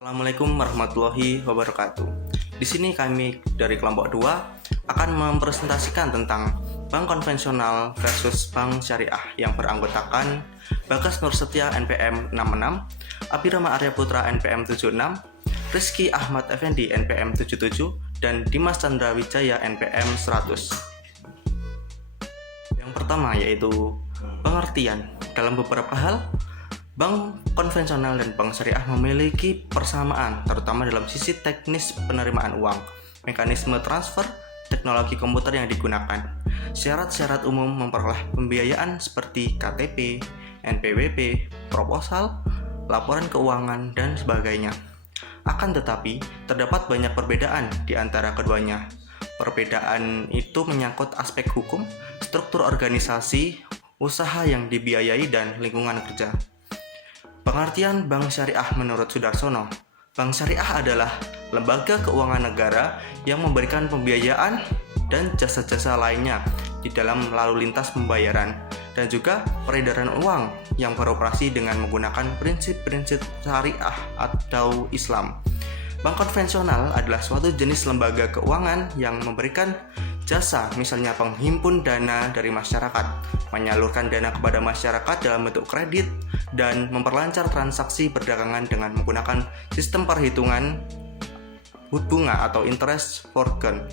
Assalamualaikum warahmatullahi wabarakatuh. Di sini kami dari kelompok 2 akan mempresentasikan tentang bank konvensional versus bank syariah yang beranggotakan Bagas Nursetia NPM 66, Abhirama Arya Putra NPM 76, Rizky Ahmad Effendi NPM 77, dan Dimas Chandra Wijaya NPM 100. Yang pertama yaitu pengertian. Dalam beberapa hal, bank konvensional dan bank syariah memiliki persamaan, terutama dalam sisi teknis penerimaan uang, mekanisme transfer, teknologi komputer yang digunakan, syarat-syarat umum memperoleh pembiayaan seperti KTP, NPWP, proposal, laporan keuangan, dan sebagainya. Akan tetapi, terdapat banyak perbedaan di antara keduanya. Perbedaan itu menyangkut aspek hukum, struktur organisasi, usaha yang dibiayai, dan lingkungan kerja. Pengertian bank syariah menurut Sudarsono, bank syariah adalah lembaga keuangan negara yang memberikan pembiayaan dan jasa-jasa lainnya di dalam lalu lintas pembayaran dan juga peredaran uang yang beroperasi dengan menggunakan prinsip-prinsip syariah atau Islam. Bank konvensional adalah suatu jenis lembaga keuangan yang memberikan jasa, misalnya penghimpun dana dari masyarakat, menyalurkan dana kepada masyarakat dalam bentuk kredit, dan memperlancar transaksi perdagangan dengan menggunakan sistem perhitungan bunga atau interest forgone.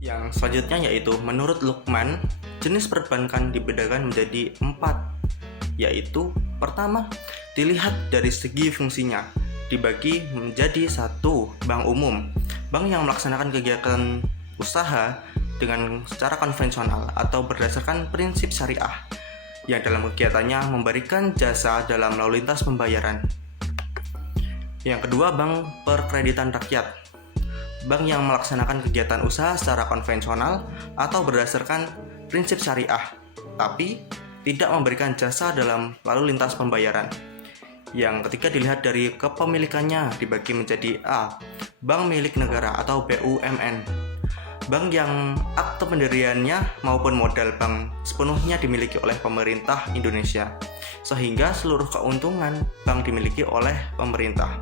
Yang selanjutnya yaitu menurut Lukman, jenis perbankan dibedakan menjadi 4, yaitu pertama, dilihat dari segi fungsinya, dibagi menjadi 1, bank umum, bank yang melaksanakan kegiatan usaha dengan secara konvensional atau berdasarkan prinsip syariah, yang dalam kegiatannya memberikan jasa dalam lalu lintas pembayaran. Yang kedua, bank perkreditan rakyat, bank yang melaksanakan kegiatan usaha secara konvensional atau berdasarkan prinsip syariah, tapi tidak memberikan jasa dalam lalu lintas pembayaran. Yang ketiga, dilihat dari kepemilikannya, dibagi menjadi A, bank milik negara atau BUMN, bank yang akte pendiriannya maupun modal bank sepenuhnya dimiliki oleh pemerintah Indonesia, sehingga seluruh keuntungan bank dimiliki oleh pemerintah.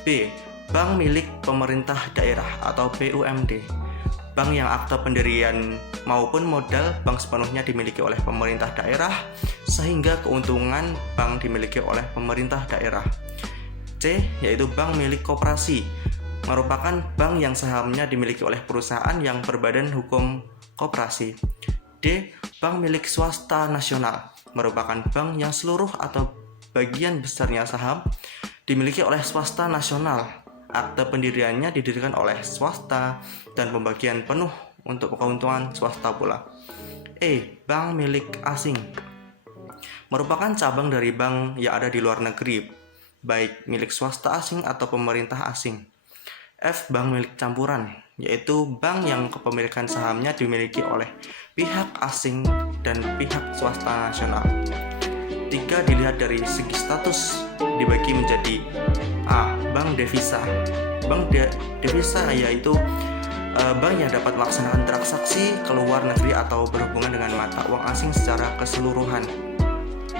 B, bank milik pemerintah daerah atau BUMD, bank yang akte pendirian maupun modal bank sepenuhnya dimiliki oleh pemerintah daerah, sehingga keuntungan bank dimiliki oleh pemerintah daerah. C, yaitu bank milik koperasi, merupakan bank yang sahamnya dimiliki oleh perusahaan yang berbadan hukum koperasi. D, bank milik swasta nasional, merupakan bank yang seluruh atau bagian besarnya saham dimiliki oleh swasta nasional. Akte pendiriannya didirikan oleh swasta dan pembagian penuh untuk keuntungan swasta pula. E, bank milik asing, merupakan cabang dari bank yang ada di luar negeri, baik milik swasta asing atau pemerintah asing. F, bank milik campuran, yaitu bank yang kepemilikan sahamnya dimiliki oleh pihak asing dan pihak swasta nasional. 3, dilihat dari segi status, dibagi menjadi A, bank devisa. Bank devisa yaitu bank yang dapat melaksanakan transaksi ke luar negeri atau berhubungan dengan mata uang asing secara keseluruhan.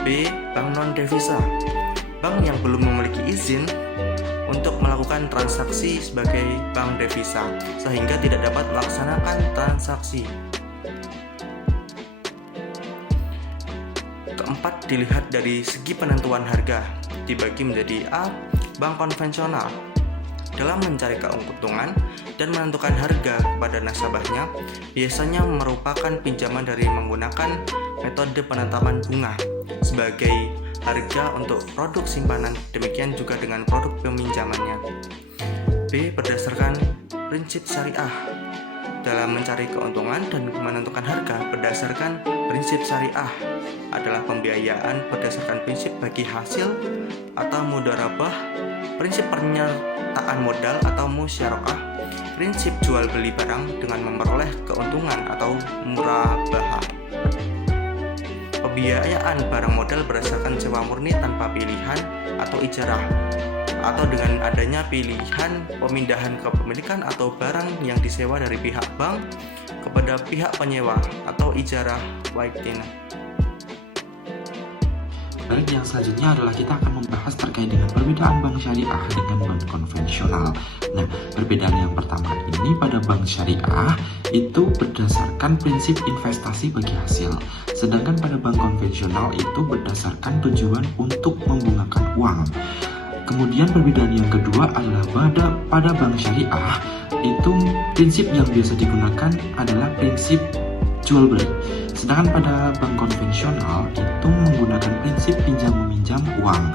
B, bank non-devisa, bank yang belum memiliki izin untuk melakukan transaksi sebagai bank devisa, sehingga tidak dapat melaksanakan transaksi. Keempat, dilihat dari segi penentuan harga, dibagi menjadi A, bank konvensional, dalam mencari keuntungan dan menentukan harga kepada nasabahnya, biasanya merupakan pinjaman dari menggunakan metode penetapan bunga sebagai harga untuk produk simpanan, demikian juga dengan produk peminjamannya. B, berdasarkan prinsip syariah, dalam mencari keuntungan dan menentukan harga berdasarkan prinsip syariah adalah pembiayaan berdasarkan prinsip bagi hasil atau mudharabah, prinsip penyertaan modal atau musyarakah, prinsip jual beli barang dengan memperoleh keuntungan atau murabahah. Pembiayaan barang modal berdasarkan sewa murni tanpa pilihan atau ijarah, atau dengan adanya pilihan pemindahan kepemilikan atau barang yang disewa dari pihak bank kepada pihak penyewa atau ijarah waitina. Baik, yang selanjutnya adalah kita akan membahas terkait dengan perbedaan bank syariah dengan bank konvensional. Nah, perbedaan yang pertama ini pada bank syariah itu berdasarkan prinsip investasi bagi hasil. Sedangkan pada bank konvensional itu berdasarkan tujuan untuk membungakan uang. Kemudian perbedaan yang kedua adalah pada bank syariah itu prinsip yang biasa digunakan adalah prinsip jual beli. Sedangkan pada bank konvensional itu menggunakan prinsip pinjam meminjam uang.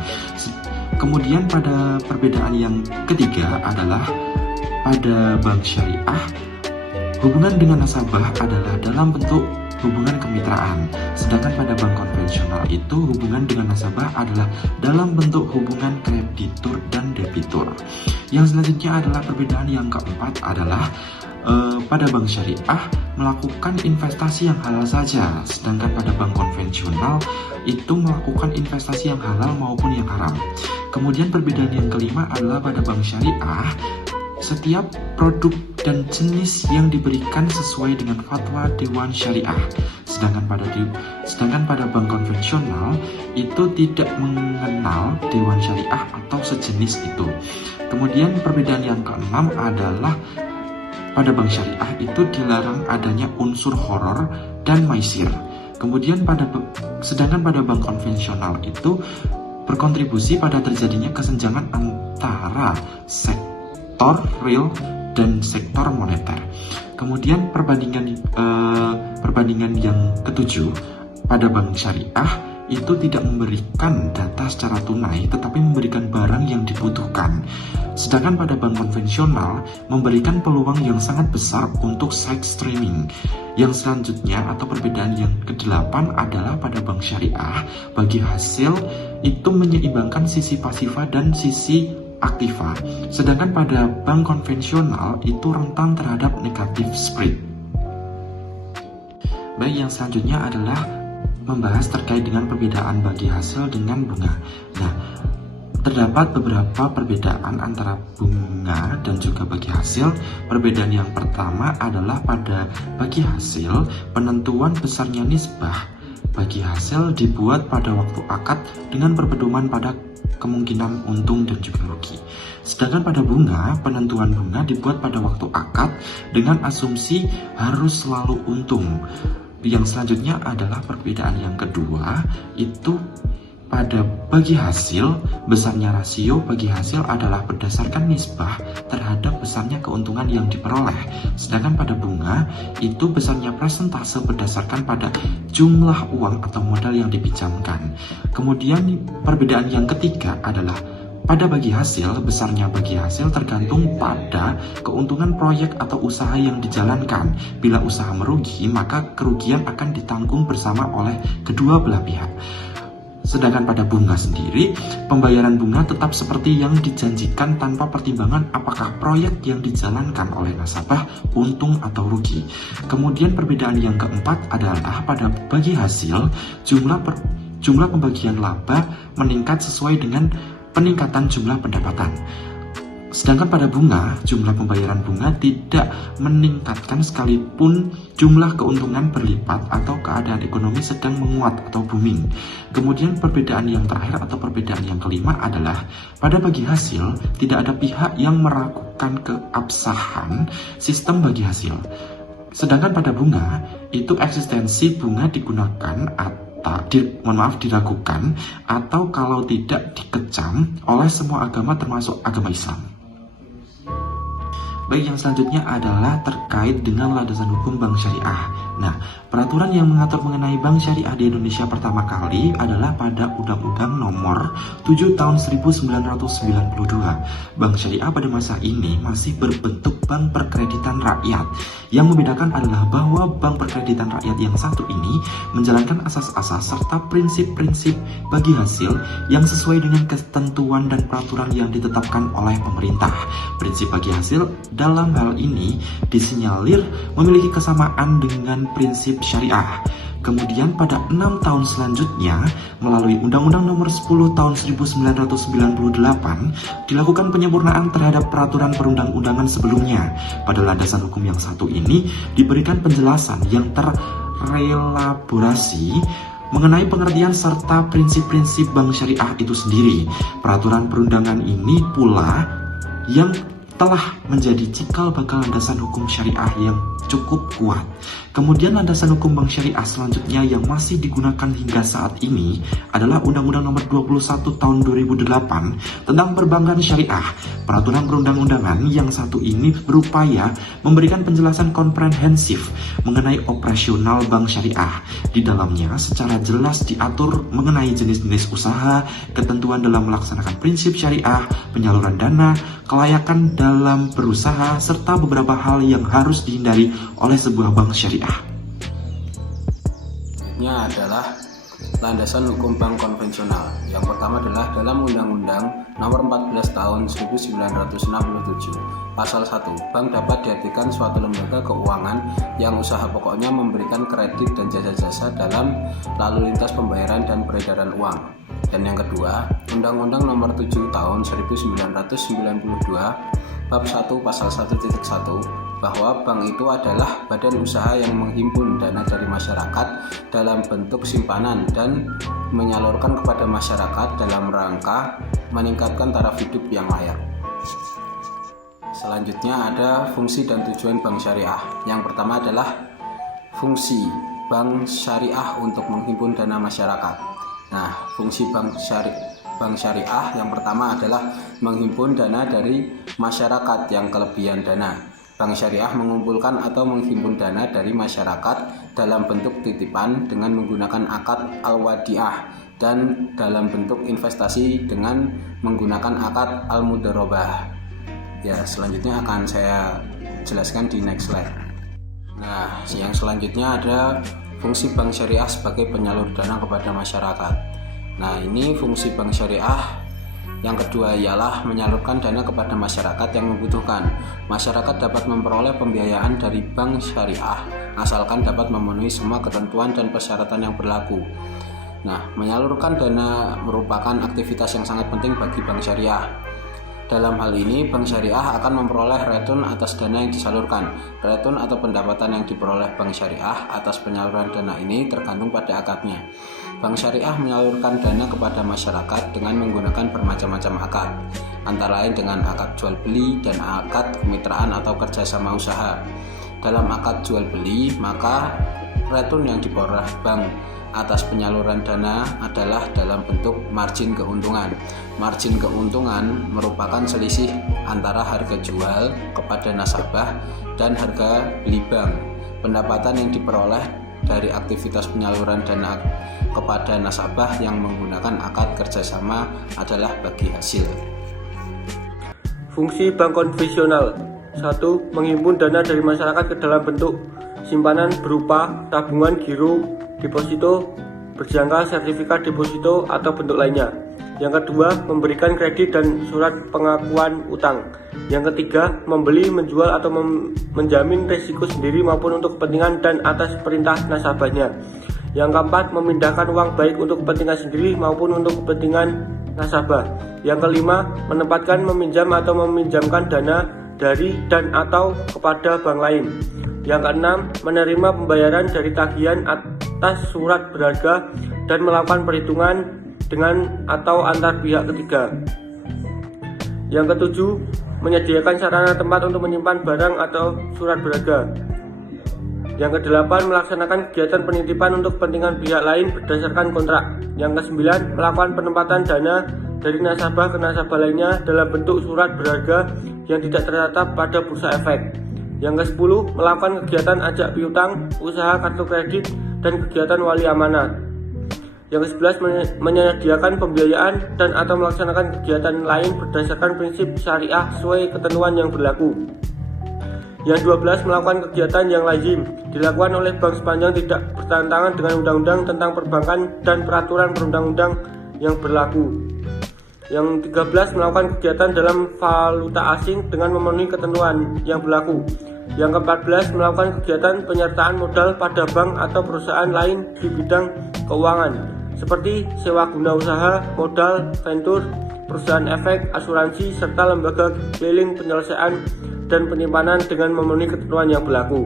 Kemudian pada perbedaan yang ketiga adalah pada bank syariah hubungan dengan nasabah adalah dalam bentuk hubungan kemitraan. Sedangkan pada bank konvensional itu hubungan dengan nasabah adalah dalam bentuk hubungan kreditur dan debitur. Yang selanjutnya adalah perbedaan yang keempat adalah pada bank syariah melakukan investasi yang halal saja, sedangkan pada bank konvensional itu melakukan investasi yang halal maupun yang haram. Kemudian perbedaan yang kelima adalah pada bank syariah setiap produk dan jenis yang diberikan sesuai dengan fatwa Dewan Syariah, sedangkan pada bank konvensional itu tidak mengenal Dewan Syariah atau sejenis itu. Kemudian perbedaan yang keenam adalah pada bank syariah itu dilarang adanya unsur horor dan maisir. Kemudian sedangkan pada bank konvensional itu berkontribusi pada terjadinya kesenjangan antara sektor real dan sektor moneter. Kemudian perbandingan yang ketujuh pada bank syariah itu tidak memberikan data secara tunai tetapi memberikan barang yang dibutuhkan. Sedangkan pada bank konvensional memberikan peluang yang sangat besar untuk side streaming. Yang selanjutnya atau perbedaan yang kedelapan adalah pada bank syariah bagi hasil itu menyeimbangkan sisi pasifa dan sisi aktiva. Sedangkan pada bank konvensional itu rentan terhadap negatif spread. Baik, yang selanjutnya adalah membahas terkait dengan perbedaan bagi hasil dengan bunga. Nah, terdapat beberapa perbedaan antara bunga dan juga bagi hasil. Perbedaan yang pertama adalah pada bagi hasil, penentuan besarnya nisbah bagi hasil dibuat pada waktu akad dengan berpedoman pada kemungkinan untung dan juga rugi. Sedangkan pada bunga, penentuan bunga dibuat pada waktu akad dengan asumsi harus selalu untung. Yang selanjutnya adalah perbedaan yang kedua, itu pada bagi hasil, besarnya rasio bagi hasil adalah berdasarkan nisbah terhadap besarnya keuntungan yang diperoleh. Sedangkan pada bunga, itu besarnya persentase berdasarkan pada jumlah uang atau modal yang dipinjamkan. Kemudian perbedaan yang ketiga adalah pada bagi hasil, besarnya bagi hasil tergantung pada keuntungan proyek atau usaha yang dijalankan. Bila usaha merugi, maka kerugian akan ditanggung bersama oleh kedua belah pihak. Sedangkan pada bunga sendiri, pembayaran bunga tetap seperti yang dijanjikan tanpa pertimbangan apakah proyek yang dijalankan oleh nasabah untung atau rugi. Kemudian perbedaan yang keempat adalah pada bagi hasil, jumlah pembagian laba meningkat sesuai dengan peningkatan jumlah pendapatan. Sedangkan pada bunga, jumlah pembayaran bunga tidak meningkatkan sekalipun jumlah keuntungan berlipat atau keadaan ekonomi sedang menguat atau booming. Kemudian perbedaan yang terakhir atau perbedaan yang kelima adalah pada bagi hasil, tidak ada pihak yang meragukan keabsahan sistem bagi hasil. Sedangkan pada bunga, itu eksistensi bunga digunakan diragukan atau kalau tidak dikecam oleh semua agama termasuk agama Islam. Baik, yang selanjutnya adalah terkait dengan landasan hukum bank syariah. Nah, peraturan yang mengatur mengenai bank syariah di Indonesia pertama kali adalah pada Undang-Undang Nomor 7 Tahun 1992. Bank syariah pada masa ini masih berbentuk bank perkreditan rakyat. Yang membedakan adalah bahwa bank perkreditan rakyat yang satu ini menjalankan asas-asas serta prinsip-prinsip bagi hasil yang sesuai dengan ketentuan dan peraturan yang ditetapkan oleh pemerintah. Prinsip bagi hasil dalam hal ini disinyalir memiliki kesamaan dengan prinsip syariah. Kemudian pada 6 tahun selanjutnya, melalui Undang-Undang Nomor 10 Tahun 1998, dilakukan penyempurnaan terhadap peraturan perundang-undangan sebelumnya. Pada landasan hukum yang satu ini, diberikan penjelasan yang terelaborasi mengenai pengertian serta prinsip-prinsip bank syariah itu sendiri. Peraturan perundangan ini pula yang telah menjadi cikal bakal landasan hukum syariah yang cukup kuat. Kemudian landasan hukum bank syariah selanjutnya yang masih digunakan hingga saat ini adalah Undang-Undang Nomor 21 Tahun 2008 tentang Perbankan Syariah. Peraturan perundang-undangan yang satu ini berupaya memberikan penjelasan komprehensif mengenai operasional bank syariah. Di dalamnya secara jelas diatur mengenai jenis-jenis usaha, ketentuan dalam melaksanakan prinsip syariah, penyaluran dana, kelayakan dalam berusaha, serta beberapa hal yang harus dihindari oleh sebuah bank syariah. Selanjutnya adalah landasan hukum bank konvensional. Yang pertama adalah dalam Undang-Undang Nomor 14 Tahun 1967, Pasal 1, bank dapat diartikan suatu lembaga keuangan yang usaha pokoknya memberikan kredit dan jasa-jasa dalam lalu lintas pembayaran dan peredaran uang. Dan yang kedua, Undang-Undang Nomor 7 Tahun 1992, Bab 1 Pasal 1.1, bahwa bank itu adalah badan usaha yang menghimpun dana dari masyarakat dalam bentuk simpanan dan menyalurkan kepada masyarakat dalam rangka meningkatkan taraf hidup yang layak. Selanjutnya ada fungsi dan tujuan bank syariah. Yang pertama adalah fungsi bank syariah untuk menghimpun dana masyarakat. Nah, fungsi bank syariah yang pertama adalah menghimpun dana dari masyarakat yang kelebihan dana. Bank syariah mengumpulkan atau menghimpun dana dari masyarakat dalam bentuk titipan dengan menggunakan akad al-wadiah dan dalam bentuk investasi dengan menggunakan akad al-mudharabah. Ya, selanjutnya akan saya jelaskan di next slide. Nah, yang selanjutnya ada fungsi bank syariah sebagai penyalur dana kepada masyarakat. Nah, ini fungsi bank syariah. Yang kedua ialah menyalurkan dana kepada masyarakat yang membutuhkan. Masyarakat dapat memperoleh pembiayaan dari bank syariah asalkan dapat memenuhi semua ketentuan dan persyaratan yang berlaku. Nah, menyalurkan dana merupakan aktivitas yang sangat penting bagi bank syariah. Dalam hal ini, bank syariah akan memperoleh return atas dana yang disalurkan. Return atau pendapatan yang diperoleh bank syariah atas penyaluran dana ini tergantung pada akadnya. Bank syariah menyalurkan dana kepada masyarakat dengan menggunakan bermacam-macam akad, antara lain dengan akad jual beli dan akad kemitraan atau kerjasama usaha. Dalam akad jual beli, maka return yang diperoleh bank atas penyaluran dana adalah dalam bentuk margin keuntungan. Margin keuntungan merupakan selisih antara harga jual kepada nasabah dan harga beli bank. Pendapatan yang diperoleh dari aktivitas penyaluran dana kepada nasabah yang menggunakan akad kerjasama adalah bagi hasil. Fungsi bank konvensional. 1. Menghimpun dana dari masyarakat ke dalam bentuk simpanan berupa tabungan, giro, deposito, berjangka, sertifikat deposito, atau bentuk lainnya. Yang kedua, memberikan kredit dan surat pengakuan utang. Yang ketiga, membeli, menjual, atau menjamin risiko sendiri maupun untuk kepentingan dan atas perintah nasabahnya. Yang keempat, memindahkan uang baik untuk kepentingan sendiri maupun untuk kepentingan nasabah. Yang kelima, menempatkan, meminjam, atau meminjamkan dana dari dan atau kepada bank lain. Yang keenam, menerima pembayaran dari tagihan atas surat berharga dan melakukan perhitungan dengan atau antar pihak ketiga. Yang ketujuh, menyediakan sarana tempat untuk menyimpan barang atau surat berharga. Yang kedelapan, melaksanakan kegiatan penitipan untuk kepentingan pihak lain berdasarkan kontrak. Yang kesembilan, melakukan penempatan dana dari nasabah ke nasabah lainnya dalam bentuk surat berharga yang tidak tercatat pada bursa efek. Yang ke-10, melakukan kegiatan ajak piutang, usaha kartu kredit, dan kegiatan wali amanat. Yang ke-11, menyediakan pembiayaan dan atau melaksanakan kegiatan lain berdasarkan prinsip syariah sesuai ketentuan yang berlaku. Yang 12, melakukan kegiatan yang lazim dilakukan oleh bank sepanjang tidak bertentangan dengan undang-undang tentang perbankan dan peraturan perundang-undang yang berlaku. Yang 13, melakukan kegiatan dalam valuta asing dengan memenuhi ketentuan yang berlaku. Yang ke-14, melakukan kegiatan penyertaan modal pada bank atau perusahaan lain di bidang keuangan seperti sewa guna usaha, modal, venture, perusahaan efek, asuransi, serta lembaga keliling penyelesaian dan penyimpanan dengan memenuhi ketentuan yang berlaku.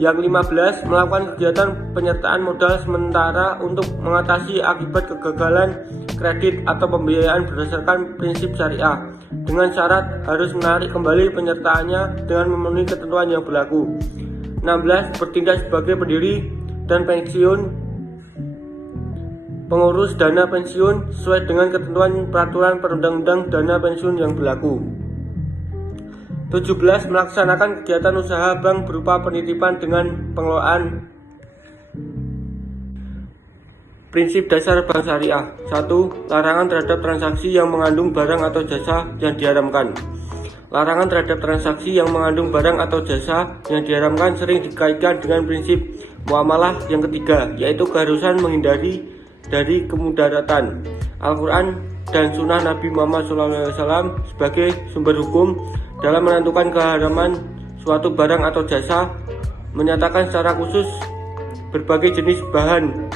Yang 15, melakukan kegiatan penyertaan modal sementara untuk mengatasi akibat kegagalan kredit atau pembiayaan berdasarkan prinsip syariah, dengan syarat harus menarik kembali penyertaannya dengan memenuhi ketentuan yang berlaku. 16, bertindak sebagai pendiri dan pengurus dana pensiun sesuai dengan ketentuan peraturan perundang-undang dana pensiun yang berlaku. 17, melaksanakan kegiatan usaha bank berupa penitipan dengan pengelolaan prinsip dasar bank syariah. 1. Larangan terhadap transaksi yang mengandung barang atau jasa yang diharamkan. Larangan terhadap transaksi yang mengandung barang atau jasa yang diharamkan sering dikaitkan dengan prinsip muamalah yang ketiga, yaitu keharusan menghindari dari kemudaratan. Al-Quran dan Sunnah Nabi Muhammad SAW sebagai sumber hukum dalam menentukan keharaman suatu barang atau jasa menyatakan secara khusus berbagai jenis bahan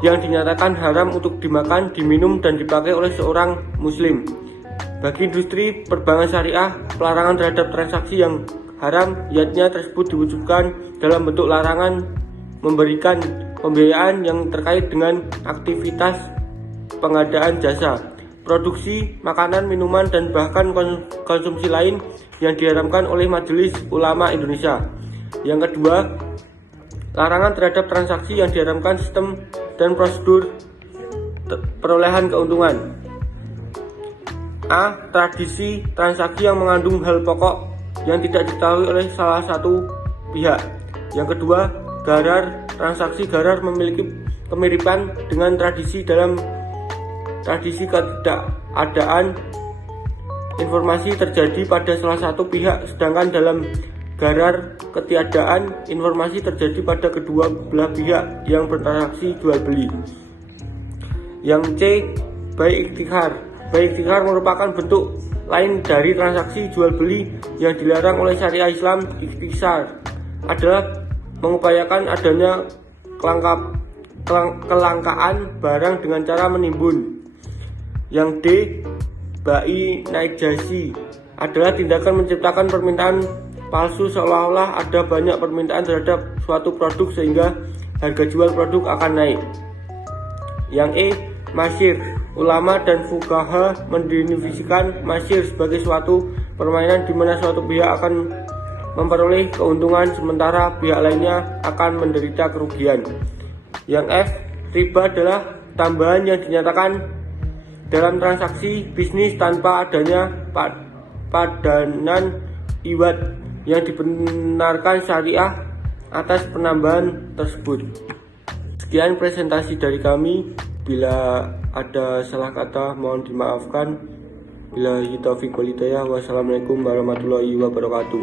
yang dinyatakan haram untuk dimakan, diminum, dan dipakai oleh seorang muslim. Bagi industri perbankan syariah, pelarangan terhadap transaksi yang haram yatnya tersebut diwujudkan dalam bentuk larangan memberikan pembiayaan yang terkait dengan aktivitas pengadaan jasa, produksi, makanan, minuman, dan bahkan konsumsi lain yang diharamkan oleh Majelis Ulama Indonesia. Yang kedua, larangan terhadap transaksi yang diharamkan sistem dan prosedur perolehan keuntungan. A. Tradisi transaksi yang mengandung hal pokok yang tidak diketahui oleh salah satu pihak. Yang kedua, gharar. Transaksi gharar memiliki kemiripan dengan tradisi dalam tradisi ketidakadaan informasi terjadi pada salah satu pihak, sedangkan dalam gharar ketiadaan informasi terjadi pada kedua belah pihak yang bertransaksi jual beli. Yang C. Bai ikhtikar. Bai ikhtikar merupakan bentuk lain dari transaksi jual beli yang dilarang oleh syariah Islam. Ikhtikar adalah mengupayakan adanya kelangkaan barang dengan cara menimbun. Yang D. Bai naijasi adalah tindakan menciptakan permintaan palsu seolah-olah ada banyak permintaan terhadap suatu produk sehingga harga jual produk akan naik. Yang E. Masyir. Ulama dan fuqaha mendefinisikan masyir sebagai suatu permainan di mana suatu pihak akan memperoleh keuntungan sementara pihak lainnya akan menderita kerugian. Yang F. Riba adalah tambahan yang dinyatakan dalam transaksi bisnis tanpa adanya padanan iwad yang dibenarkan syariah atas penambahan tersebut. Sekian presentasi dari kami. Bila ada salah kata mohon dimaafkan. Billahi taufiq wal hidayah. Wassalamualaikum warahmatullahi wabarakatuh.